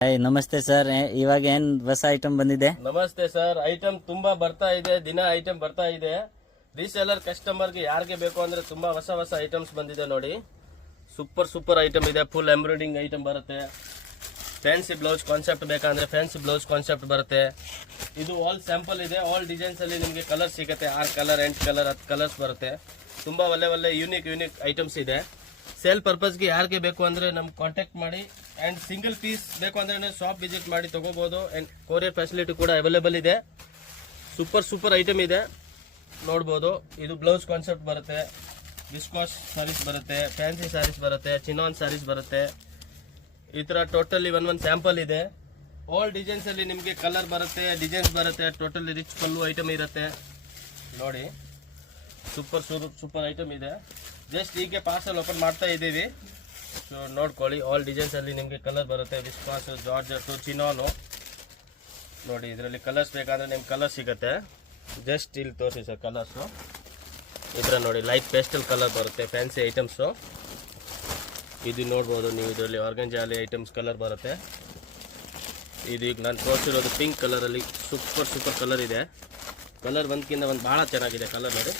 ನಮಸ್ತೆ ಸರ್. ಇವಾಗ ಏನ್ ಹೊಸ ಐಟಮ್ ಬಂದಿದೆ? ನಮಸ್ತೆ ಸರ್. ಐಟಮ್ ತುಂಬಾ ಬರ್ತಾ ಇದೆ, ದಿನ ಐಟಮ್ ಬರ್ತಾ ಇದೆ. ರೀಸೇಲರ್ ಕಸ್ಟಮರ್ಗೆ ಯಾರಿಗೆ ಬೇಕು ಅಂದ್ರೆ ತುಂಬಾ ಹೊಸ ಹೊಸ ಐಟಮ್ಸ್ ಬಂದಿದೆ ನೋಡಿ. ಸೂಪರ್ ಐಟಮ್ ಇದೆ. ಫುಲ್ ಎಂಬ್ರಾಯ್ಡಿಂಗ್ ಐಟಮ್ ಬರುತ್ತೆ. ಫ್ಯಾನ್ಸಿ ಬ್ಲೌಸ್ ಕಾನ್ಸೆಪ್ಟ್ ಬೇಕಂದ್ರೆ ಫ್ಯಾನ್ಸಿ ಬ್ಲೌಸ್ ಕಾನ್ಸೆಪ್ಟ್ ಬರುತ್ತೆ. ಇದು ಆಲ್ ಸ್ಯಾಂಪಲ್ ಇದೆ. ಆಲ್ ಡಿಸೈನ್ಸ್ ಅಲ್ಲಿ ನಿಮಗೆ ಕಲರ್ ಸಿಗುತ್ತೆ. 6 ಕಲರ್ 8 ಕಲರ್ 10 ಕಲರ್ಸ್ ಬರುತ್ತೆ. ತುಂಬಾ ಒಳ್ಳೆ ಯೂನಿಕ್ ಐಟಮ್ಸ್ ಇದೆ. ಸೇಲ್ ಪರ್ಪಸ್ಗೆ ಯಾರಿಗೆ ಬೇಕು ಅಂದ್ರೆ ನಮ್ಗೆ ಕಾಂಟ್ಯಾಕ್ಟ್ ಮಾಡಿ. ಅಂಡ್ ಸಿಂಗಲ್ ಪೀಸ್ ಬೇಕು ಅಂದ್ರೆ ಶಾಪ್ ವಿಸಿಟ್ ಮಾಡಿ ತಗೋಬಹುದು. ಅಂಡ್ ಕೊರಿಯರ್ ಫೆಸಿಲಿಟಿ ಕೂಡ ಅವೈಲೇಬಲ್ ಇದೆ. ಸೂಪರ್ ಐಟಮ್ ಇದೆ, ನೋಡ್ಬೋದು. ಇದು ಬ್ಲೌಸ್ ಕಾನ್ಸೆಪ್ಟ್ ಬರುತ್ತೆ, ವಿಸ್ಕಾಸ್ ಸಾರೀಸ್ ಬರುತ್ತೆ, ಫ್ಯಾನ್ಸಿ ಸಾರೀಸ್ ಬರುತ್ತೆ, ಚಿನಾನ್ ಸಾರೀಸ್ ಬರುತ್ತೆ. ಈ ತರ ಟೋಟಲಿ ಒಂದ್ ಸ್ಯಾಂಪಲ್ ಇದೆ. ಆಲ್ ಡಿಸೈನ್ಸ್ ಅಲ್ಲಿ ನಿಮಗೆ ಕಲರ್ ಬರುತ್ತೆ, ಡಿಸೈನ್ಸ್ ಬರುತ್ತೆ. ಟೋಟಲಿ ರಿಚ್ ಪಲ್ಲು ಐಟಮ್ ಇರುತ್ತೆ ನೋಡಿ. ಸೂಪರ್ ಐಟಮ್ ಇದೆ. ಜಸ್ಟ್ ಹೀಗೆ ಪಾರ್ಸಲ್ ಓಪನ್ ಮಾಡ್ತಾ ಇದ್ದೀವಿ. ಸೊ ನೋಡ್ಕೊಳ್ಳಿ. ಆಲ್ ಡಿಸೈನ್ಸ್ ಅಲ್ಲಿ ನಿಮಗೆ ಕಲರ್ ಬರುತ್ತೆ. ವಿಸ್ಕಾಸ್, ಜಾರ್ಜೆಟ್, ಚಿನಾನು ನೋಡಿ. ಇದರಲ್ಲಿ ಕಲರ್ಸ್ ಬೇಕಾದ್ರೆ ನಿಮ್ಗೆ ಕಲರ್ ಸಿಗುತ್ತೆ. ಜಸ್ಟ್ ಇಲ್ಲಿ ತೋರಿಸಿ ಸರ್ ಕಲರ್ಸು. ಇದ್ರ ನೋಡಿ, ಲೈಟ್ ಪೇಸ್ಟಲ್ ಕಲರ್ ಬರುತ್ತೆ. ಫ್ಯಾನ್ಸಿ ಐಟಮ್ಸು ಇದು ನೋಡ್ಬೋದು ನೀವು. ಇದರಲ್ಲಿ ಆರ್ಗಂಜಾಲಿ ಐಟಮ್ಸ್ ಕಲರ್ ಬರುತ್ತೆ. ಇದು ಈಗ ನಾನು ತೋರಿಸಿರೋದು ಪಿಂಕ್ ಕಲರಲ್ಲಿ ಸೂಪರ್ ಕಲರ್ ಇದೆ. ಕಲರ್ ಒಂದ್ಕಿಂತ ಒಂದು ಭಾಳ ಚೆನ್ನಾಗಿದೆ ಕಲರ್ ನೋಡಿ.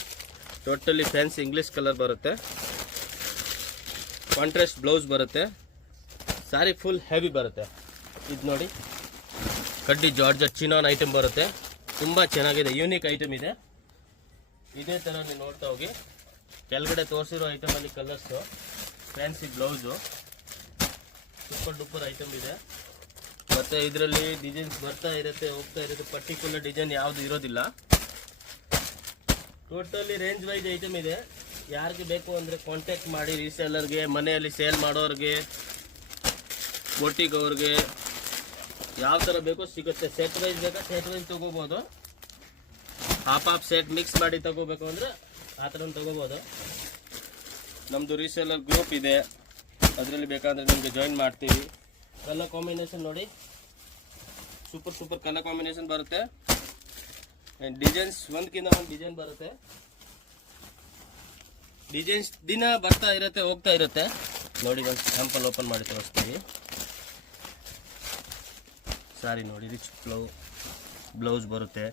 ಟೋಟಲಿ ಫ್ಯಾನ್ಸಿ ಇಂಗ್ಲಿಷ್ ಕಲರ್ ಬರುತ್ತೆ. ಕಾಂಟ್ರಾಸ್ಟ್ ಬ್ಲೌಸ್ ಬರುತ್ತೆ. ಸಾರಿ ಫುಲ್ ಹೆವಿ ಬರುತ್ತೆ. ಇದು ನೋಡಿ, ಕಡ್ಡಿ ಜಾರ್ಜೆಟ್ ಚಿನಾನ್ ಐಟಮ್ ಬರುತ್ತೆ. ತುಂಬ ಚೆನ್ನಾಗಿದೆ, ಯೂನಿಕ್ ಐಟಮ್ ಇದೆ. ಇದೇ ಥರ ನೀವು ನೋಡ್ತಾ ಹೋಗಿ. ಕೆಳಗಡೆ ತೋರಿಸಿರೋ ಐಟಮಲ್ಲಿ colours, fancy blouse, super item ಇದೆ. ಮತ್ತು ಇದರಲ್ಲಿ ಡಿಸೈನ್ಸ್ ಬರ್ತಾ ಇರುತ್ತೆ, ಹೋಗ್ತಾ ಇರುತ್ತೆ. ಪರ್ಟಿಕ್ಯುಲರ್ ಡಿಸೈನ್ ಯಾವುದು ಇರೋದಿಲ್ಲ. ಟೋಟಲಿ ರೇಂಜ್ ವೈಸ್ ಐಟಮ್ ಇದೆ. ಯಾರಿಗೆ ಬೇಕು ಅಂದರೆ ಕಾಂಟ್ಯಾಕ್ಟ್ ಮಾಡಿ. ರೀಸೇಲರ್ಗೆ, ಮನೆಯಲ್ಲಿ ಸೇಲ್ ಮಾಡೋರಿಗೆ, ಬೋಟಿಗೆ ಅವ್ರಿಗೆ ಯಾವ ಥರ ಬೇಕೋ ಸಿಗುತ್ತೆ. ಸೆಟ್ ವೈಸ್ ಬೇಕಾ ಸೆಟ್ ವೈಸ್ ತೊಗೋಬೋದು. ಹಾಫ್ ಸೆಟ್ ಮಿಕ್ಸ್ ಮಾಡಿ ತಗೋಬೇಕು ಅಂದರೆ ಆ ಥರ ತೊಗೋಬೋದು. ನಮ್ಮದು ರೀಸೇಲರ್ ಗ್ರೂಪ್ ಇದೆ, ಅದರಲ್ಲಿ ಬೇಕಾದರೆ ನಿಮಗೆ ಜಾಯಿನ್ ಮಾಡ್ತೀವಿ. ಕಲರ್ ಕಾಂಬಿನೇಷನ್ ನೋಡಿ, ಸೂಪರ್ ಕಲರ್ ಕಾಂಬಿನೇಷನ್ ಬರುತ್ತೆ. ಡಿಸೈನ್ಸ್ ಒಂದ್ಕಿಂತ ಒಂದು ಡಿಸೈನ್ ಬರುತ್ತೆ. ಡಿಸೈನ್ಸ್ ದಿನ ಬರ್ತಾ ಇರುತ್ತೆ, ಹೋಗ್ತಾ ಇರುತ್ತೆ ನೋಡಿ. ಒಂದು ಸ್ಯಾಂಪಲ್ ಓಪನ್ ಮಾಡಿ ತೋರಿಸ್ತೀವಿ. ಸಾರಿ ನೋಡಿ, ರಿಚ್ ಬ್ಲೌಸ್ ಬರುತ್ತೆ,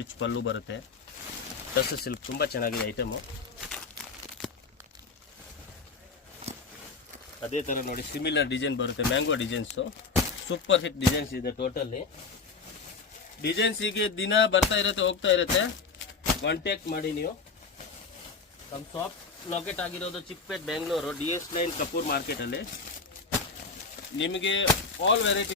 ರಿಚ್ ಪಲ್ಲು ಬರುತ್ತೆ. ಟಸ್ ಸಿಲ್ಕ್ ತುಂಬ ಚೆನ್ನಾಗಿದೆ ಐಟಮು. ಅದೇ ಥರ ನೋಡಿ, ಸಿಮಿಲರ್ ಡಿಸೈನ್ ಬರುತ್ತೆ. Mango designs super hit designs ಇದೆ. ಟೋಟಲಿ ಡಿಸೈನ್ಸಿಗೆ ದಿನ ಬರ್ತಾ ಇರುತ್ತೆ, ಹೋಗ್ತಾ ಇರುತ್ತೆ. ಕಾಂಟ್ಯಾಕ್ಟ್ ಮಾಡಿ ನೀವು. ನಮ್ಮ ಶಾಪ್ ಲೊಕೇಟ್ ಆಗಿರೋದು ಚಿಕ್ಕಪೇಟ್, ಬೆಂಗಳೂರು, DS9 ಕಪೂರ್ ಮಾರ್ಕೆಟಲ್ಲಿ. ನಿಮಗೆ ಆಲ್ ವೆರೈಟಿ